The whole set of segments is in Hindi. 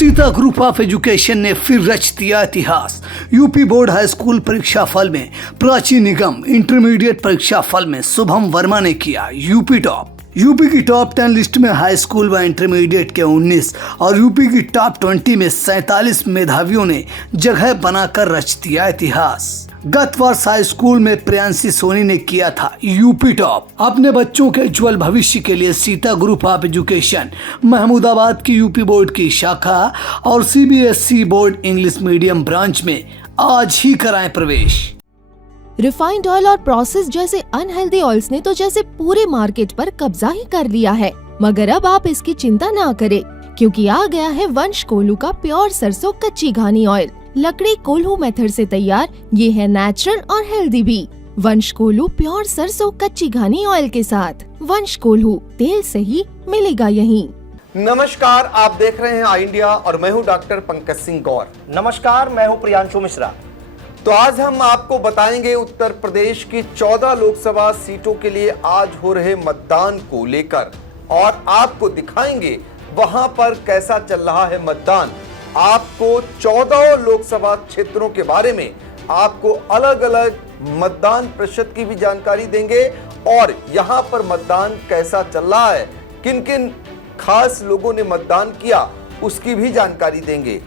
सीता ग्रुप ऑफ एजुकेशन ने फिर रच दिया इतिहास। यूपी बोर्ड हाई स्कूल परीक्षा फल में प्राची निगम, इंटरमीडिएट परीक्षा फल में शुभम वर्मा ने किया यूपी टॉप। यूपी की टॉप 10 लिस्ट में हाई स्कूल व इंटरमीडिएट के 19 और यूपी की टॉप 20 में 47 मेधावियों ने जगह बनाकर रच दिया इतिहास। गत वर्ष हाई स्कूल में प्रियांशी सोनी ने किया था यूपी टॉप। अपने बच्चों के उज्जवल भविष्य के लिए Sita group of education Mahmudabad की यूपी बोर्ड की शाखा और CBSE board English medium branch में आज ही कराएं प्रवेश। रिफाइंड ऑयल और प्रोसेस जैसे अनहेल्दी ऑयल्स ने तो जैसे पूरे मार्केट पर कब्जा ही कर लिया है, मगर अब आप इसकी चिंता ना करें, क्योंकि आ गया है वंश कोल्हू का प्योर सरसों कच्ची घानी ऑयल। लकड़ी कोल्हू मेथड से तैयार, ये है नेचुरल और हेल्दी भी। वंश कोल्हू प्योर सरसों कच्ची घानी ऑयल के साथ। वंश कोल्हू, तेल सही मिलेगा यहीं। नमस्कार, आप देख रहे हैं आई इंडिया और मैं हूं डॉक्टर पंकज सिंह गौर। नमस्कार, मैं हूं प्रियांशु मिश्रा। तो आज हम आपको बताएंगे उत्तर प्रदेश की 14 लोकसभा सीटों के लिए आज हो रहे मतदान को लेकर, और आपको दिखाएंगे वहां पर कैसा चल रहा है मतदान। आपको 14 लोकसभा क्षेत्रों के बारे में आपको अलग अलग मतदान प्रतिशत की भी जानकारी देंगे, और यहां पर मतदान कैसा चल रहा है, किन किन खास लोगों ने मतदान किया उसकी भी जानकारी देंगे।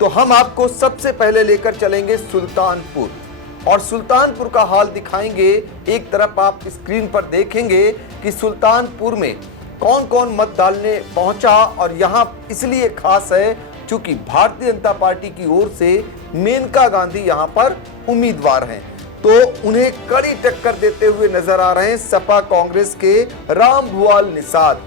तो हम आपको सबसे पहले लेकर चलेंगे सुल्तानपुर, और सुल्तानपुर का हाल दिखाएंगे। एक तरफ आप स्क्रीन पर देखेंगे कि सुल्तानपुर में कौन कौन मत डालने पहुंचा, और यहां इसलिए खास है क्योंकि भारतीय जनता पार्टी की ओर से मेनका गांधी यहां पर उम्मीदवार हैं, तो उन्हें कड़ी टक्कर देते हुए नजर आ रहे हैं सपा कांग्रेस के राम भुआल निषाद,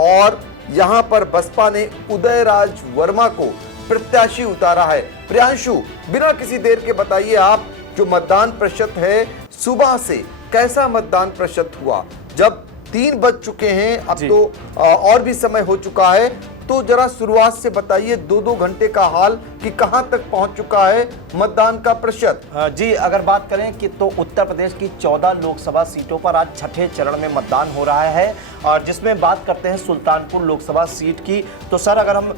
और यहां पर बसपा ने उदयराज वर्मा को प्रत्याशी उतारा है। प्रियांशु, बिना किसी देर के बताइए आप, जो मतदान प्रतिशत है सुबह से कैसा मतदान प्रतिशत हुआ? जब 3 बज चुके हैं, अब तो और भी समय हो चुका है, तो जरा शुरुआत से बताइए 2-2 घंटे का हाल कि कहां तक पहुंच चुका है मतदान का प्रतिशत। जी, अगर बात करें कि तो उत्तर प्रदेश की 14 लोकसभा सीटों पर आज छठे चरण में मतदान हो रहा है, और जिसमें बात करते हैं सुल्तानपुर लोकसभा सीट की, तो सर अगर हम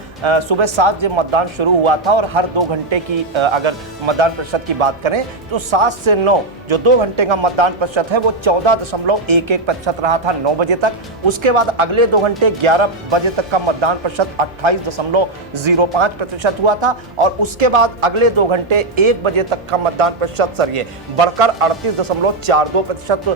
सुबह 7 बजे मतदान शुरू हुआ था, और हर 2 घंटे की अगर मतदान प्रतिशत की बात करें तो 7 से 9 जो 2 घंटे का मतदान प्रतिशत है वो 14.11% रहा था 9 बजे तक। उसके बाद अगले 2 घंटे 11 बजे तक का मतदान प्रतिशत 28.05% हुआ था, और उसके बाद अगले 2 घंटे 1 बजे तक का मतदान प्रतिशत सर ये बढ़कर 38.42%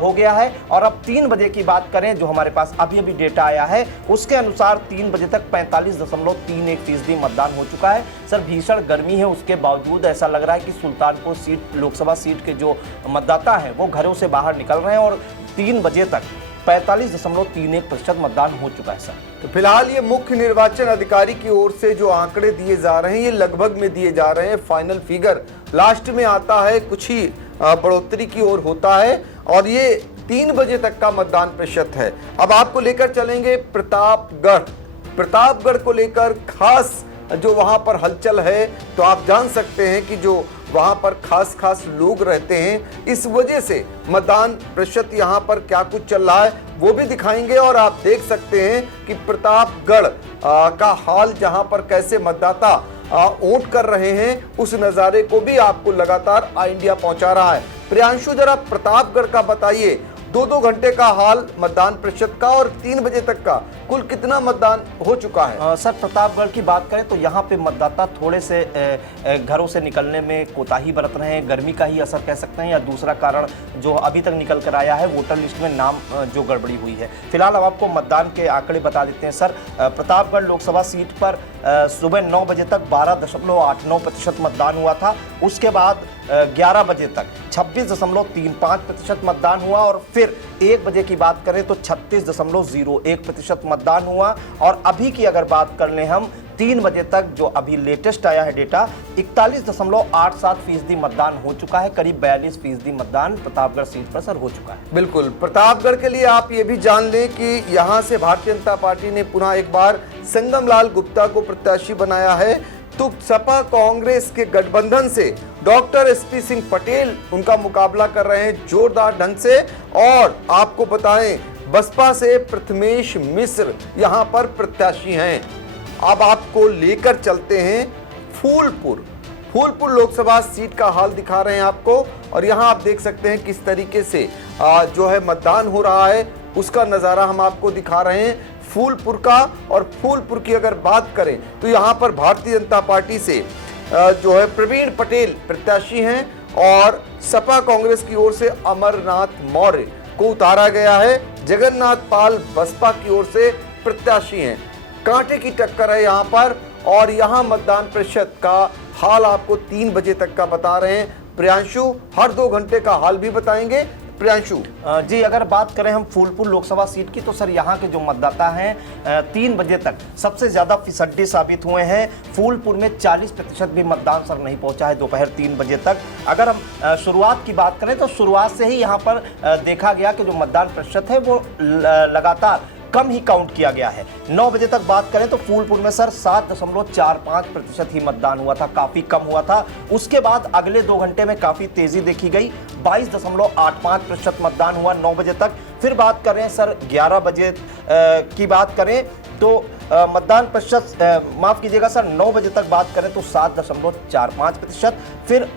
हो गया है। और अब 3 बजे की बात करें, जो हमारे पास अभी अभी डेटा आया है, उसके अनुसार 3 बजे तक 45.31% मतदान हो चुका है। सर भीषण गर्मी है, उसके बावजूद ऐसा लग रहा है कि सुल्तानपुर सीट लोकसभा सीट के जो मतदाता हैं वो घरों से बाहर निकल रहे हैं, और 3 बजे तक 45.31% मतदान हो चुका है सर। तो फिलहाल ये मुख्य निर्वाचन अधिकारी की ओर से जो आंकड़े दिए जा रहे हैं, ये लगभग में दिए जा रहे हैं। फाइनल फिगर लास्ट में आता है, कुछ ही बढ़ोतरी की ओर होता है, और ये 3 बजे तक का मतदान प्रतिशत है। अब आपको लेकर चलेंगे प्रतापगढ़ को लेकर खास जो वहां पर हलचल है, तो आप जान सकते हैं कि जो वहां पर खास लोग रहते हैं, इस वजह से मतदान प्रतिशत यहां पर क्या कुछ चल रहा है वो भी दिखाएंगे। और आप देख सकते हैं कि प्रतापगढ़ का हाल, जहां पर कैसे मतदाता वोट कर रहे हैं, उस नज़ारे को भी आपको लगातार आई इंडिया पहुंचा रहा है। प्रियांशु, जरा प्रतापगढ़ का बताइए, 2-2 घंटे का हाल मतदान प्रतिशत का, और 3 बजे तक का कुल कितना मतदान हो चुका है? सर प्रतापगढ़ की बात करें तो यहाँ पे मतदाता थोड़े से घरों से निकलने में कोताही बरत रहे हैं। गर्मी का ही असर कह सकते हैं, या दूसरा कारण जो अभी तक निकल कर आया है, वोटर लिस्ट में नाम जो गड़बड़ी हुई है। फिलहाल अब आपको मतदान के आंकड़े बता देते हैं सर। प्रतापगढ़ लोकसभा सीट पर सुबह 9 बजे तक 12.89% मतदान हुआ था। उसके बाद 11 बजे तक 26.35% मतदान हुआ, और फिर 1 बजे की बात करें तो 36.01% मतदान हुआ, और अभी की अगर बात कर लें हम 3 बजे तक, जो अभी लेटेस्ट आया है डेटा, 41.87% मतदान हो चुका है। करीब 42% मतदान प्रतापगढ़ सीट पर सर हो चुका है। बिल्कुल, प्रतापगढ़ के लिए आप ये भी जान लें कि यहाँ से भारतीय जनता पार्टी ने पुनः एक बार संगम लाल गुप्ता को प्रत्याशी बनाया है, तो सपा कांग्रेस के गठबंधन से डॉक्टर एसपी सिंह पटेल उनका मुकाबला कर रहे हैं जोरदार ढंग से। और आपको बताएं, बसपा से प्रथमेश मिश्र यहां पर प्रत्याशी हैं। अब आपको लेकर चलते हैं फूलपुर लोकसभा सीट का हाल दिखा रहे हैं आपको। और यहां आप देख सकते हैं किस तरीके से जो है मतदान हो रहा है उसका नज़ारा हम आपको दिखा रहे हैं फूलपुर का। और फूलपुर की अगर बात करें तो यहां पर भारतीय जनता पार्टी से जो है प्रवीण पटेल प्रत्याशी हैं और सपा कांग्रेस की ओर से अमरनाथ मौर्य को उतारा गया है। जगन्नाथ पाल बसपा की ओर से प्रत्याशी हैं। कांटे की टक्कर है यहां पर। और यहां मतदान प्रतिशत का हाल आपको 3 बजे तक का बता रहे हैं प्रियांशु। हर 2 घंटे का हाल भी बताएंगे प्रियांशु। जी, अगर बात करें हम फूलपुर लोकसभा सीट की तो सर यहाँ के जो मतदाता हैं 3 बजे तक सबसे ज़्यादा फिसड्डी साबित हुए हैं। फूलपुर में 40% भी मतदान सर नहीं पहुँचा है दोपहर 3 बजे तक। अगर हम शुरुआत की बात करें तो शुरुआत से ही यहाँ पर देखा गया कि जो मतदान प्रतिशत है वो लगातार कम ही काउंट किया गया है। 9 बजे तक बात करें तो फूलपुर में सर 7.45% ही मतदान हुआ था, काफी कम हुआ था। उसके बाद अगले 2 घंटे में काफी तेजी देखी गई, 22.85% मतदान हुआ 9 बजे तक। फिर बात करें सर 11 बजे की बात करें तो मतदान प्रतिशत माफ कीजिएगा सर 9 बजे तक बात करें तो 7.45%। फिर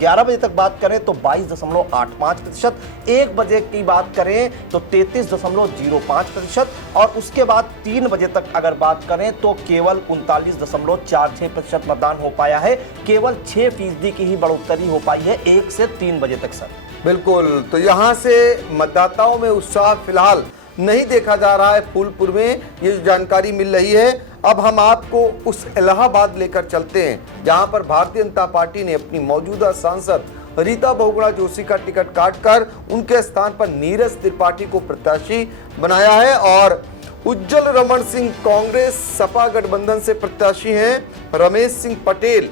11 बजे तक बात करें तो 22.85%। 1 बजे की बात करें तो 33.05%। और उसके बाद 3 बजे तक अगर बात करें तो केवल 39.46% मतदान हो पाया है। केवल 6% की ही बढ़ोतरी हो पाई है 1 से 3 बजे तक सर। बिल्कुल, तो यहाँ से मतदाताओं में उत्साह फिलहाल नहीं देखा जा रहा है फूलपुर में, ये जानकारी मिल रही है। अब हम आपको उस इलाहाबाद लेकर चलते हैं जहां पर भारतीय जनता पार्टी ने अपनी मौजूदा सांसद रीता बहुगुणा जोशी का टिकट काटकर उनके स्थान पर नीरज त्रिपाठी को प्रत्याशी बनाया है। और उज्जवल रमन सिंह कांग्रेस सपा गठबंधन से प्रत्याशी हैं। रमेश सिंह पटेल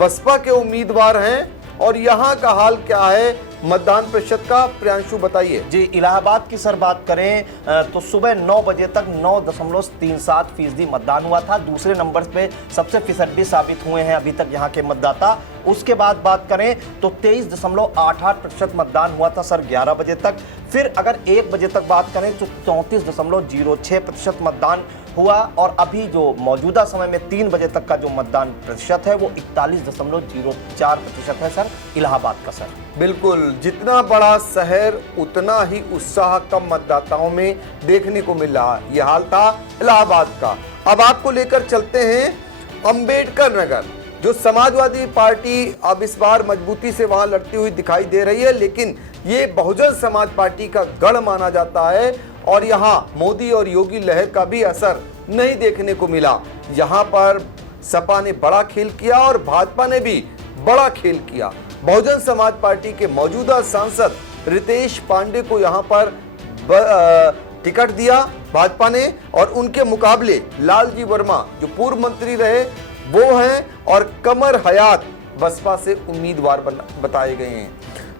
बसपा के उम्मीदवार हैं। और यहाँ का हाल क्या है मतदान प्रतिशत का, प्रियांशु बताइए। जी, इलाहाबाद की सर बात करें तो सुबह 9 बजे तक 9.37% मतदान हुआ था। दूसरे नंबर पे सबसे फिसड्डी साबित हुए हैं अभी तक यहाँ के मतदाता। उसके बाद बात करें तो 23.88% मतदान हुआ था सर 11 बजे तक। फिर अगर 1 बजे तक बात करें तो 34.06% मतदान हुआ। और अभी जो मौजूदा समय में 3 बजे तक का जो मतदान प्रतिशत है वो 41.04% है सर इलाहाबाद का सर। बिल्कुल, जितना बड़ा शहर उतना ही उत्साह कम मतदाताओं में देखने को मिल रहा। यह हाल था इलाहाबाद का। अब आपको लेकर चलते हैं अंबेडकर नगर। जो समाजवादी पार्टी अब इस बार मजबूती से वहां लड़ती हुई दिखाई दे रही है, लेकिन ये बहुजन समाज पार्टी का गढ़ माना जाता है। और यहां मोदी और योगी लहर का भी असर नहीं देखने को मिला। यहां पर सपा ने बड़ा खेल किया और भाजपा ने भी बड़ा खेल किया। बहुजन समाज पार्टी के मौजूदा सांसद रितेश पांडे को यहां पर टिकट दिया भाजपा ने। और उनके मुकाबले लालजी वर्मा जो पूर्व मंत्री रहे वो हैं। और कमर हयात बसपा से उम्मीदवार बताए गए हैं।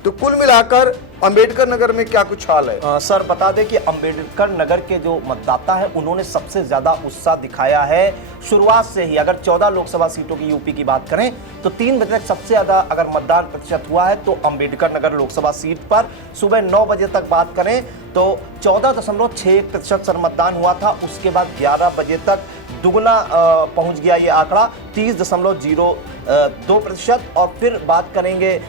तो कुल मिलाकर अंबेडकर नगर में क्या कुछ हाल है? सर बता दें कि अंबेडकर नगर के जो मतदाता हैं उन्होंने सबसे ज्यादा उत्साह दिखाया है शुरुआत से ही। अगर 14 लोकसभा सीटों की यूपी की बात करें तो 3 बजे तक सबसे ज्यादा अगर मतदान प्रतिशत हुआ है तो अंबेडकर नगर लोकसभा सीट पर। सुबह 9 बजे तक बात करें तो 14.61% सर मतदान हुआ था। उसके बाद 11 बजे तक दुगना पहुंच गया ये आंकड़ा 30.02%। और फिर बात करेंगे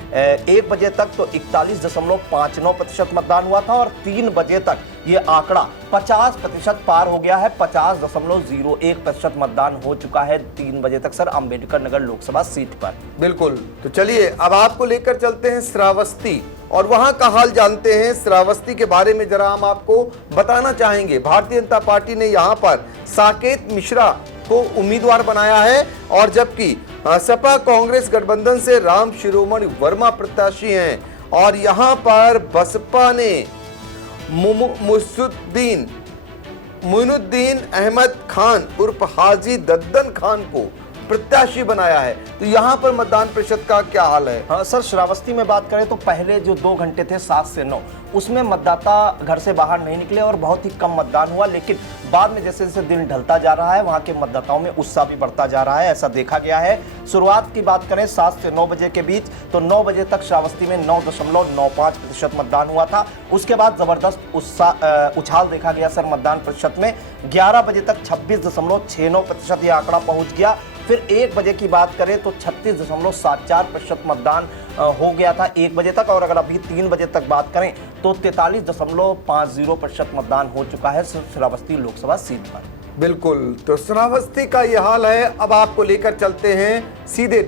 1 बजे तक तो 41.59% मतदान हुआ था। और 3 बजे तक ये आंकड़ा 50% पार हो गया है, 50.01% मतदान हो चुका है 3 बजे तक सर अंबेडकर नगर लोकसभा सीट पर। बिल्कुल, तो चलिए अब आपको लेकर चलते हैं श्रावस्ती और वहां का हाल जानते हैं। श्रावस्ती के बारे में जरा हम आपको बताना चाहेंगे। भारतीय जनता पार्टी ने यहां पर साकेत मिश्रा को उम्मीदवार बनाया है। और जबकि सपा कांग्रेस गठबंधन से राम शिरोमणि वर्मा प्रत्याशी हैं। और यहां पर बसपा ने मोइनुद्दीन अहमद खान उर्फ हाजी दद्दन खान को प्रत्याशी बनाया है। तो यहाँ पर मतदान प्रतिशत का क्या हाल है? हाँ सर, श्रावस्ती में बात करें तो पहले जो 2 घंटे थे 7 से 9 उसमें मतदाता घर से बाहर नहीं निकले और बहुत ही कम मतदान हुआ। लेकिन बाद में जैसे जैसे दिन ढलता जा रहा है वहाँ के मतदाताओं में उत्साह भी बढ़ता जा रहा है, ऐसा देखा गया है। शुरुआत की बात करें 7 से 9 बजे के बीच तो 9 बजे तक श्रावस्ती में 9.95% मतदान हुआ था। उसके बाद जबरदस्त उछाल देखा गया सर मतदान प्रतिशत में। 11 बजे तक 26.69% यह आंकड़ा पहुंच गया। फिर 1 बजे की बात करें तो 36.74% मतदान हो गया था 1 बजे तक, और अगर अभी 3 बजे तक बात करें तो 43.50% मतदान हो चुका है श्रावस्ती लोकसभा सीट पर। बिल्कुल, तो श्रावस्ती का ये हाल है। अब आपको लेकर चलते हैं सीधे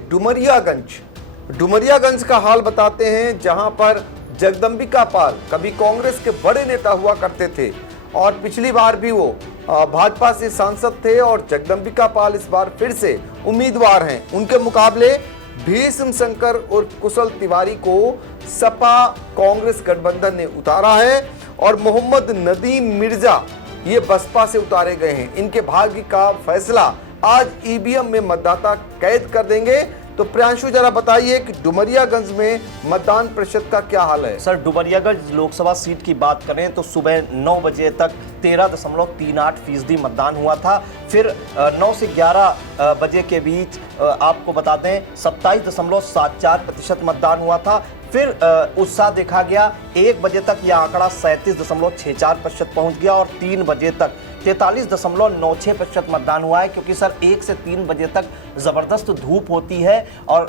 डुमरियागंज का हाल बताते हैं, जहां पर जगदंबिका पाल कभी कांग्रेस के बड़े नेता हुआ करते थे और पिछली बार भी वो भाजपा से सांसद थे, और जगदंबिका पाल इस बार फिर से उम्मीदवार हैं। उनके मुकाबले भीष्म शंकर और कुशल तिवारी को सपा कांग्रेस गठबंधन ने उतारा है, और मोहम्मद नदीम मिर्जा ये बसपा से उतारे गए हैं। इनके भाग्य का फैसला आज ईवीएम में मतदाता कैद कर देंगे। तो प्रियांशु जरा बताइए कि डुमरियागंज में मतदान प्रतिशत का क्या हाल है? सर, डुमरियागंज लोकसभा सीट की बात करें तो सुबह 9 बजे तक 13.38% मतदान हुआ था। फिर 9 से 11 बजे के बीच आपको बता दें 27.74% मतदान हुआ था। फिर उत्साह देखा गया, 1 बजे तक यह आंकड़ा 37.64% पहुंच गया, और 3 बजे तक 43.96% मतदान हुआ है। क्योंकि सर 1 से 3 बजे तक ज़बरदस्त धूप होती है और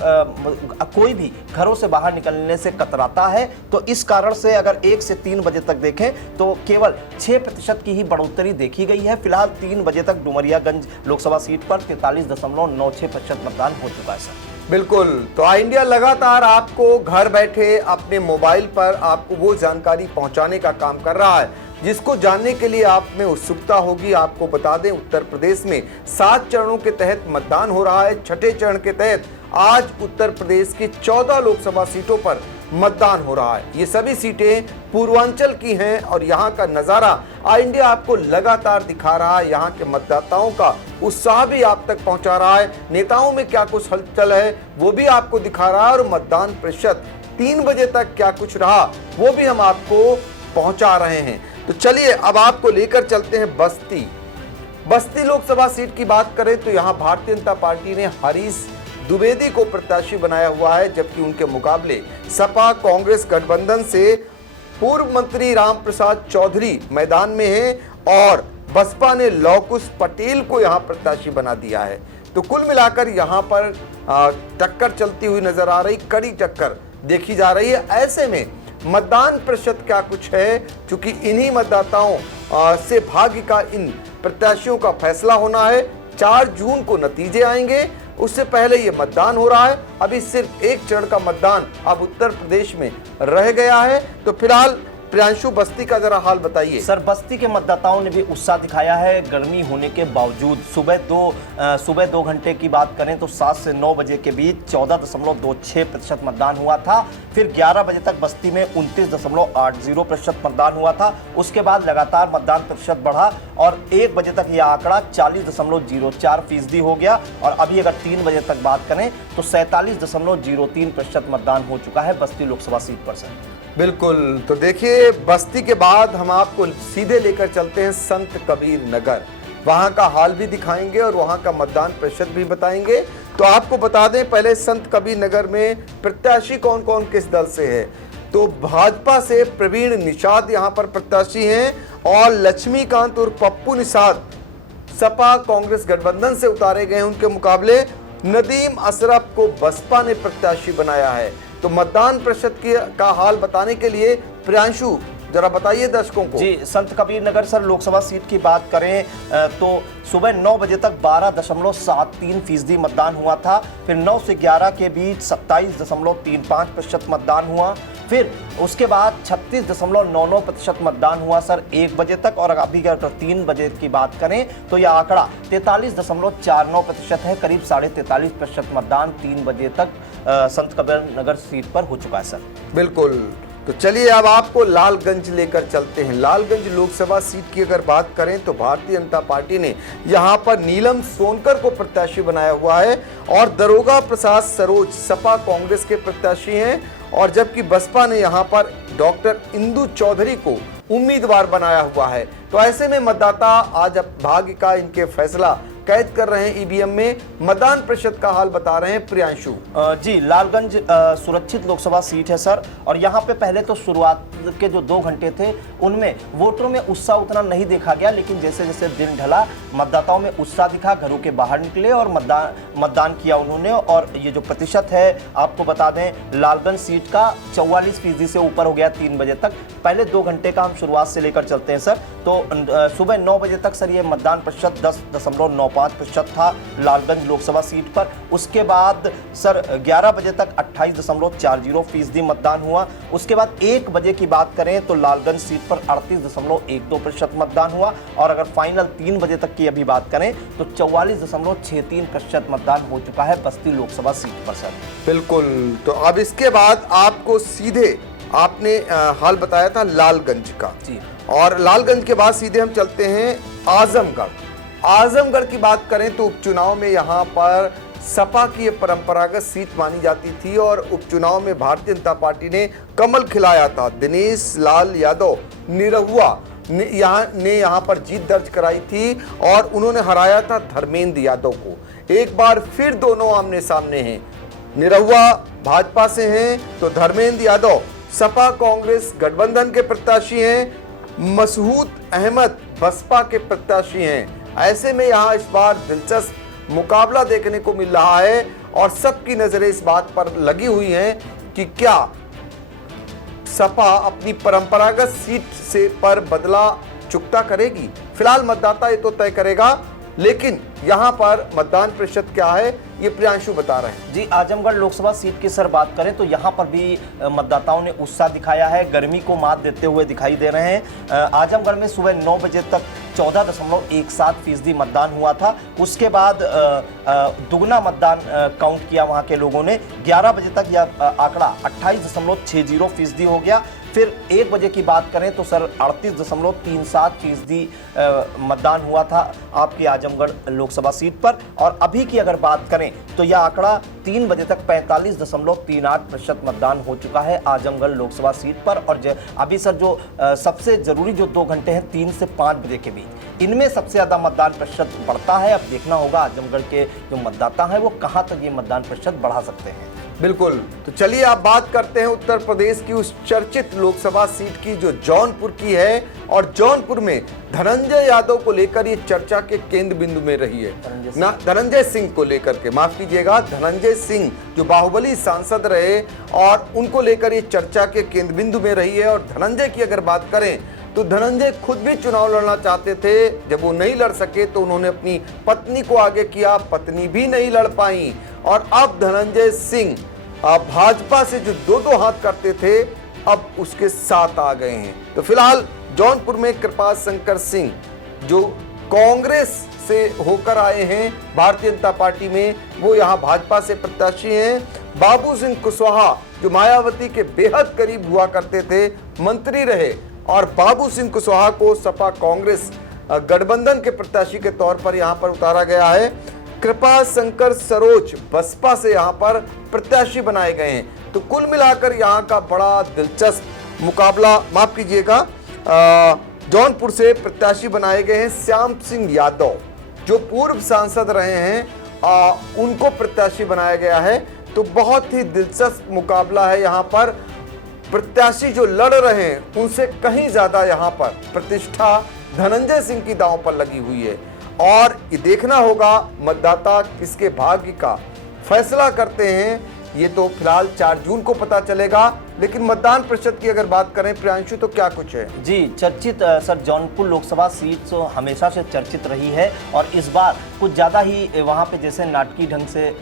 कोई भी घरों से बाहर निकलने से कतराता है, तो इस कारण से अगर 1 से 3 बजे तक देखें तो केवल 6% की ही बढ़ोतरी देखी गई है। फिलहाल 3 बजे तक डुमरियागंज लोकसभा सीट पर 43.96% मतदान हो चुका है सर। बिल्कुल, तो आई इंडिया लगातार आपको घर बैठे अपने मोबाइल पर आपको वो जानकारी पहुंचाने का काम कर रहा है जिसको जानने के लिए आप में उत्सुकता होगी। आपको बता दें, उत्तर प्रदेश में 7 चरणों के तहत मतदान हो रहा है। छठे चरण के तहत आज उत्तर प्रदेश की 14 लोकसभा सीटों पर मतदान हो रहा है। ये सभी सीटें पूर्वांचल की हैं, और यहाँ का नज़ारा आई इंडिया आपको लगातार दिखा रहा है। यहाँ के मतदाताओं का उत्साह भी आप तक पहुँचा रहा है। नेताओं में क्या कुछ हलचल है वो भी आपको दिखा रहा है, और मतदान प्रतिशत 3 बजे तक क्या कुछ रहा वो भी हम आपको पहुँचा रहे हैं। तो चलिए अब आपको लेकर चलते हैं बस्ती लोकसभा सीट की बात करें तो यहाँ भारतीय जनता पार्टी ने हरीश द्विवेदी को प्रत्याशी बनाया हुआ है, जबकि उनके मुकाबले सपा कांग्रेस गठबंधन से पूर्व मंत्री राम प्रसाद चौधरी मैदान में हैं, और बसपा ने लौकुश पटेल को यहाँ प्रत्याशी बना दिया है। तो कुल मिलाकर यहाँ पर टक्कर चलती हुई नजर आ रही, कड़ी टक्कर देखी जा रही है। ऐसे में मतदान प्रतिशत क्या कुछ है, क्योंकि इन्हीं मतदाताओं से भाग्य का इन प्रत्याशियों का फैसला होना है। 4 जून को नतीजे आएंगे, उससे पहले ये मतदान हो रहा है। अभी सिर्फ 1 चरण का मतदान अब उत्तर प्रदेश में रह गया है। तो फिलहाल प्रियांशु, बस्ती का जरा हाल बताइए। सर, बस्ती के मतदाताओं ने भी उत्साह दिखाया है गर्मी होने के बावजूद। सुबह 2 घंटे की बात करें तो 7 से 9 बजे के बीच 14.26% मतदान हुआ था। फिर 11 बजे तक बस्ती में 29.80% मतदान हुआ था। उसके बाद लगातार मतदान प्रतिशत बढ़ा, और 1 बजे तक यह आंकड़ा 40.04% हो गया, और अभी अगर 3 बजे तक बात करें तो 47.03% मतदान हो चुका है बस्ती लोकसभा सीट पर सर। बिल्कुल, तो देखिए बस्ती के बाद हम आपको सीधे लेकर चलते हैं संत कबीर नगर। वहां का हाल भी दिखाएंगे और वहां का मतदान प्रतिशत भी बताएंगे। तो आपको बता दें पहले संत कबीर नगर में प्रत्याशी कौन कौन किस दल से है। तो भाजपा से प्रवीण निषाद यहाँ पर प्रत्याशी हैं, और लक्ष्मीकांत और पप्पू निषाद सपा कांग्रेस गठबंधन से उतारे गए हैं। उनके मुकाबले नदीम अशरफ को बसपा ने प्रत्याशी बनाया है। तो मतदान प्रतिशत का हाल बताने के लिए प्रियांशु जरा बताइए दर्शकों को। जी, संत कबीर नगर सर लोकसभा सीट की बात करें तो सुबह 9 बजे तक 12.73% मतदान हुआ था। फिर 9 से 11 के बीच 27.35% मतदान हुआ। फिर उसके बाद 36.99% मतदान हुआ सर 1 बजे तक, और अभी अगर 3 बजे की बात करें तो यह आंकड़ा 43.49% है। करीब 43.5% मतदान 3 बजे तक संत कबीर नगर सीट पर हो चुका है सर। बिल्कुल, तो चलिए अब आपको लालगंज लेकर चलते हैं। लालगंज लोकसभा सीट की अगर बात करें तो भारतीय जनता पार्टी ने यहां पर नीलम सोनकर को प्रत्याशी बनाया हुआ है, और दरोगा प्रसाद सरोज सपा कांग्रेस के प्रत्याशी हैं, और जबकि बसपा ने यहां पर डॉक्टर इंदु चौधरी को उम्मीदवार बनाया हुआ है। तो ऐसे में मतदाता आज अब भाग्य का इनके फैसला कैद कर रहे हैं ईवीएम में। मतदान प्रतिशत का हाल बता रहे हैं प्रियांशु। जी, लालगंज सुरक्षित लोकसभा सीट है सर, और यहाँ पे पहले तो शुरुआत के जो 2 घंटे थे उनमें वोटरों में उत्साह उतना नहीं देखा गया, लेकिन जैसे जैसे दिन ढला मतदाताओं में उत्साह दिखा, घरों के बाहर निकले और मतदान किया उन्होंने। और ये जो प्रतिशत है आपको बता दें, लालगंज सीट का 44% से ऊपर हो गया 3 बजे तक। पहले 2 घंटे का हम शुरुआत से लेकर चलते हैं सर, तो सुबह 9 बजे तक सर ये मतदान प्रतिशत 10.95% था लालगंज लोकसभा सीट पर। उसके बाद सर 11 बजे तक 28.40% मतदान हुआ। उसके बाद 1 बजे की बात करें तो लालगंज सीट पर 38.12% मतदान हुआ, और अगर फाइनल 3 बजे तक की अभी बात करें तो 44.63% मतदान हो चुका है बस्ती लोकसभा सीट पर सर। बिल्कुल, तो अब इसके बाद आपको सीधे आपने हाल बताया था लालगंज का जी, और लालगंज के बाद सीधे हम चलते हैं आजमगढ़। आजमगढ़ की बात करें तो उपचुनाव में यहाँ पर सपा की ये परंपरागत सीट मानी जाती थी और उपचुनाव में भारतीय जनता पार्टी ने कमल खिलाया था। दिनेश लाल यादव निरहुआ ने यहाँ पर जीत दर्ज कराई थी और उन्होंने हराया था धर्मेंद्र यादव को। एक बार फिर दोनों आमने सामने हैं। निरहुआ भाजपा से हैं तो धर्मेंद्र यादव सपा कांग्रेस गठबंधन के प्रत्याशी हैं। मसूद अहमद बसपा के प्रत्याशी हैं। ऐसे में यहाँ इस बार दिलचस्प मुकाबला देखने को मिल रहा है और सबकी नजरें इस बात पर लगी हुई हैं कि क्या सपा अपनी परंपरागत सीट से पर बदला चुकता करेगी। फिलहाल मतदाता ये तो तय करेगा, लेकिन यहाँ पर मतदान प्रतिशत क्या है ये प्रियांशु बता रहे हैं। जी, आजमगढ़ लोकसभा सीट की सर बात करें तो यहाँ पर भी मतदाताओं ने उत्साह दिखाया है, गर्मी को मात देते हुए दिखाई दे रहे हैं। आजमगढ़ में सुबह 9 बजे तक 14.17% मतदान हुआ था। उसके बाद दुगना मतदान काउंट किया वहाँ के लोगों ने। 11 बजे तक यह आंकड़ा 28.60% हो गया। फिर 1 बजे की बात करें तो सर 38.37% मतदान हुआ था आपकी आजमगढ़ लोकसभा सीट पर। और अभी की अगर बात करें तो यह आंकड़ा 3 बजे तक 45.38% मतदान हो चुका है आजमगढ़ लोकसभा सीट पर। और अभी सर जो सबसे जरूरी जो 2 घंटे हैं 3 से 5 बजे के बीच, इनमें सबसे ज्यादा मतदान प्रतिशत बढ़ता है। अब देखना होगा आजमगढ़ के जो मतदाता हैं वो कहां तक ये मतदान प्रतिशत बढ़ा सकते हैं। बिल्कुल, तो चलिए आप बात करते हैं उत्तर प्रदेश की उस चर्चित लोकसभा सीट की जो जौनपुर की है। और जौनपुर में धनंजय यादव को लेकर ये चर्चा के केंद्र बिंदु में रही है। धनंजय सिंह को लेकर के, माफ कीजिएगा, धनंजय सिंह जो बाहुबली सांसद रहे और उनको लेकर ये चर्चा के केंद्र बिंदु में रही है। और धनंजय की अगर बात करें तो धनंजय खुद भी चुनाव लड़ना चाहते थे। जब वो नहीं लड़ सके तो उन्होंने अपनी पत्नी को आगे किया, पत्नी भी नहीं लड़ पाई। और अब धनंजय सिंह भाजपा से जो 2-2 हाथ करते थे अब उसके साथ आ गए हैं। तो फिलहाल जौनपुर में कृपा शंकर सिंह जो कांग्रेस से होकर आए हैं भारतीय जनता पार्टी में, वो यहाँ भाजपा से प्रत्याशी हैं। बाबू सिंह कुशवाहा जो मायावती के बेहद करीब हुआ करते थे, मंत्री रहे, और बाबू सिंह कुशवाहा को सपा कांग्रेस गठबंधन के प्रत्याशी के तौर पर यहाँ पर उतारा गया है। कृपा शंकर सरोज बसपा से यहाँ पर प्रत्याशी बनाए गए हैं। तो कुल मिलाकर यहाँ का बड़ा दिलचस्प मुकाबला, माफ कीजिएगा, जौनपुर से प्रत्याशी बनाए गए हैं श्याम सिंह यादव जो पूर्व सांसद रहे हैं, उनको प्रत्याशी बनाया गया है। तो बहुत ही दिलचस्प मुकाबला है यहाँ पर। प्रत्याशी जो लड़ रहे हैं उनसे कहीं ज्यादा यहाँ पर प्रतिष्ठा धनंजय सिंह की दांव पर लगी हुई है। और ये देखना होगा मतदाता किसके भाग्य का फैसला करते हैं, ये तो फिलहाल 4 जून को पता चलेगा। लेकिन मतदान प्रतिशत की अगर बात करें प्रियांशु तो क्या कुछ है? जी, चर्चित सर जौनपुर लोकसभा सीट तो हमेशा से चर्चित रही है और इस बार कुछ ज़्यादा ही वहाँ पे जैसे नाटकीय ढंग से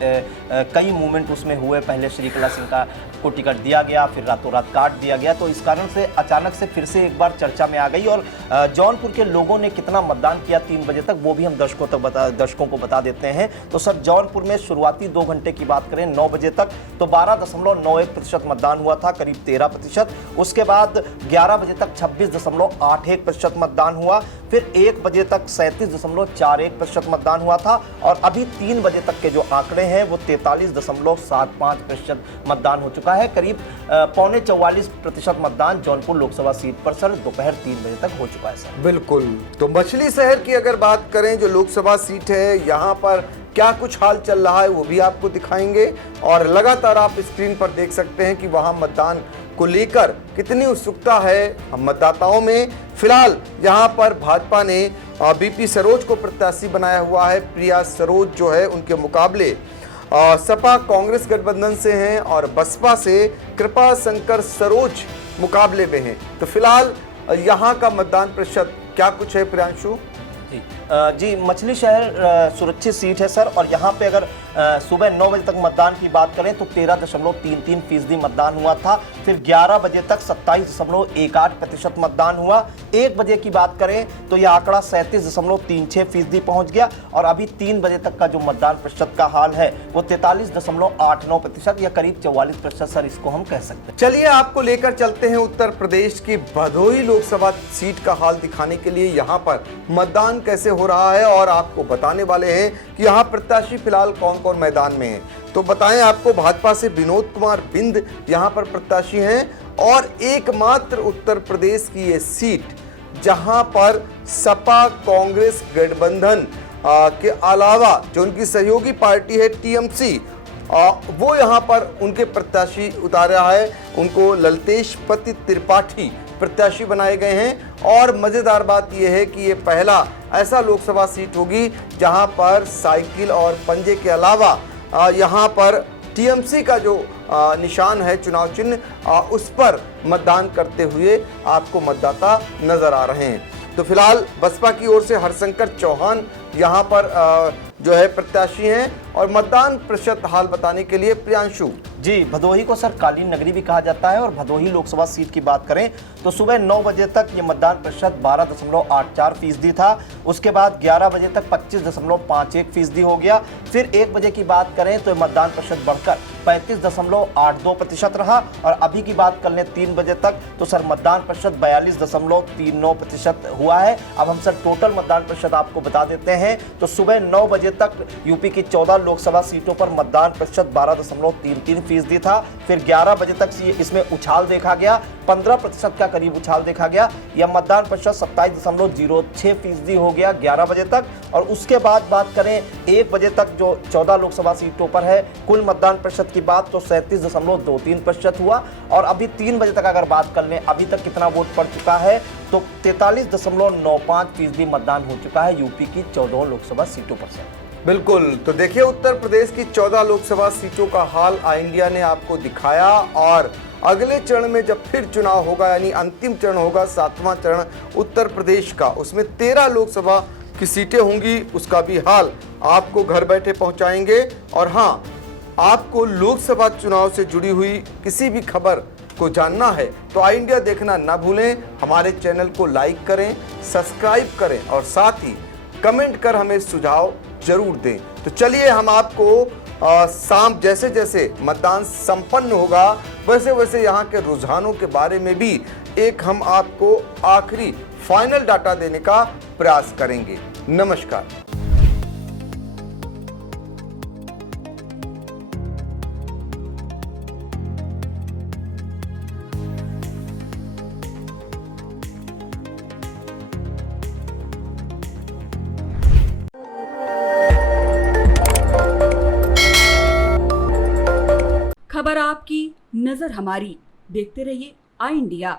कई मूवमेंट उसमें हुए। पहले श्रीकला सिंह को टिकट दिया गया, फिर रातों रात काट दिया गया, तो इस कारण से अचानक से फिर से एक बार चर्चा में आ गई। और जौनपुर के लोगों ने कितना मतदान किया 3 बजे तक वो भी हम दर्शकों को बता देते हैं। तो सर जौनपुर में शुरुआती 2 घंटे की बात करें 9 बजे तक तो 12.91% मतदान हुआ था। करीब 13%। उसके बाद 11 बजे तक 26.81% मतदान हुआ, फिर 1 बजे तक 37.41% मतदान हुआ था, और अभी 3 बजे तक के जो आंकड़े हैं वो 43.75% मतदान हो चुका है। करीब 43.44% मतदान जौनपुर लोकसभा सीट पर सर दोपहर 3 बजे तक हो चुका है सर। बिल्कुल। तो मछली शहर की अगर बात करें, जो लोकसभा सीट है, यहाँ पर क्या कुछ हाल चल रहा है वो भी आपको दिखाएंगे, और लगातार आप स्क्रीन पर देख सकते हैं कि वहाँ मतदान को लेकर कितनी उत्सुकता है मतदाताओं में। फिलहाल यहाँ पर भाजपा ने बीपी सरोज को प्रत्याशी बनाया हुआ है। प्रिया सरोज जो है उनके मुकाबले सपा कांग्रेस गठबंधन से हैं, और बसपा से कृपा शंकर सरोज मुकाबले में हैं। तो फिलहाल यहाँ का मतदान प्रतिशत क्या कुछ है प्रियांशु? जी, मछली शहर सुरक्षित सीट है सर, और यहाँ पे अगर सुबह 9 बजे तक मतदान की बात करें तो 13.33% मतदान हुआ था, फिर 11 बजे तक 27.18% मतदान हुआ, 1 बजे की बात करें तो यह आंकड़ा 37.36% पहुंच गया, और अभी 3 बजे तक का जो मतदान प्रतिशत का हाल है वो 43.89% या करीब 44% सर इसको हम कह सकते हैं। चलिए आपको लेकर चलते हैं उत्तर प्रदेश की भदोही लोकसभा सीट का हाल दिखाने के लिए। यहाँ पर मतदान कैसे हो रहा है और आपको बताने वाले हैं कि यहाँ प्रत्याशी फिलहाल कौन कौन मैदान में हैं। तो बताएं आपको, भाजपा से विनोद कुमार बिंद यहाँ पर प्रत्याशी हैं, और एकमात्र उत्तर प्रदेश की ये सीट जहाँ पर सपा कांग्रेस गठबंधन के अलावा जो उनकी सहयोगी पार्टी है टीएमसी, वो यहाँ पर उनके प्रत्याशी उतारा है। उनको ललतेश पति त्रिपाठी प्रत्याशी बनाए गए हैं, और मज़ेदार बात यह है कि ये पहला ऐसा लोकसभा सीट होगी जहां पर साइकिल और पंजे के अलावा यहां पर टीएमसी का जो निशान है, चुनाव चिन्ह, उस पर मतदान करते हुए आपको मतदाता नजर आ रहे हैं। तो फिलहाल बसपा की ओर से हरशंकर चौहान यहाँ पर जो है प्रत्याशी हैं, और मतदान प्रतिशत हाल बताने के लिए प्रियांशु। जी, भदोही को सर कालीन नगरी भी कहा जाता है, और भदोही लोकसभा सीट की बात करें तो सुबह 9 बजे तक ये मतदान प्रतिशत 12.84% था, उसके बाद 11 बजे तक 25.51% हो गया, फिर 1 बजे की बात करें तो मतदान प्रतिशत बढ़कर 35.82% रहा, और अभी की बात कर लें 3 बजे तक तो सर मतदान प्रतिशत 42.39% हुआ है। अब हम सर टोटल मतदान प्रतिशत आपको बता देते हैं। तो सुबह 9 बजे तक यूपी की 14 लोकसभा सीटों पर मतदान प्रतिशत 12.33% था, फिर 11 बजे तक इसमें उछाल देखा गया, 15% का करीब उछाल देखा गया, यह मतदान प्रतिशत 27.06% हो गया 11 बजे तक, और उसके बाद बात करें 1 बजे तक जो 14 लोकसभा सीटों पर है, कुल मतदान प्रतिशत की बात तो 37.23% हुआ, और अभी 3 बजे तक अगर बात कर लें अभी तक कितना वोट पड़ चुका है तो 43.95% मतदान हो चुका है यूपी की 14 लोकसभा सीटों पर से। बिल्कुल। तो देखिए उत्तर प्रदेश की 14 लोकसभा सीटों का हाल इंडिया ने आपको दिखाया, और अगले चरण में जब फिर चुनाव होगा, यानी अंतिम चरण होगा, 7वां चरण उत्तर प्रदेश का, उसमें 13 लोकसभा की सीटें होंगी, उसका भी हाल आपको घर बैठे पहुंचाएंगे। और हाँ, आपको लोकसभा चुनाव से जुड़ी हुई किसी भी खबर को जानना है तो आई इंडिया देखना ना भूलें। हमारे चैनल को लाइक करें, सब्सक्राइब करें, और साथ ही कमेंट कर हमें सुझाव जरूर दें। तो चलिए हम आपको शाम जैसे जैसे मतदान संपन्न होगा वैसे वैसे यहाँ के रुझानों के बारे में भी एक हम आपको आखिरी फाइनल डाटा देने का प्रयास करेंगे। नमस्कार। खबर आपकी, नजर हमारी। देखते रहिए आई इंडिया।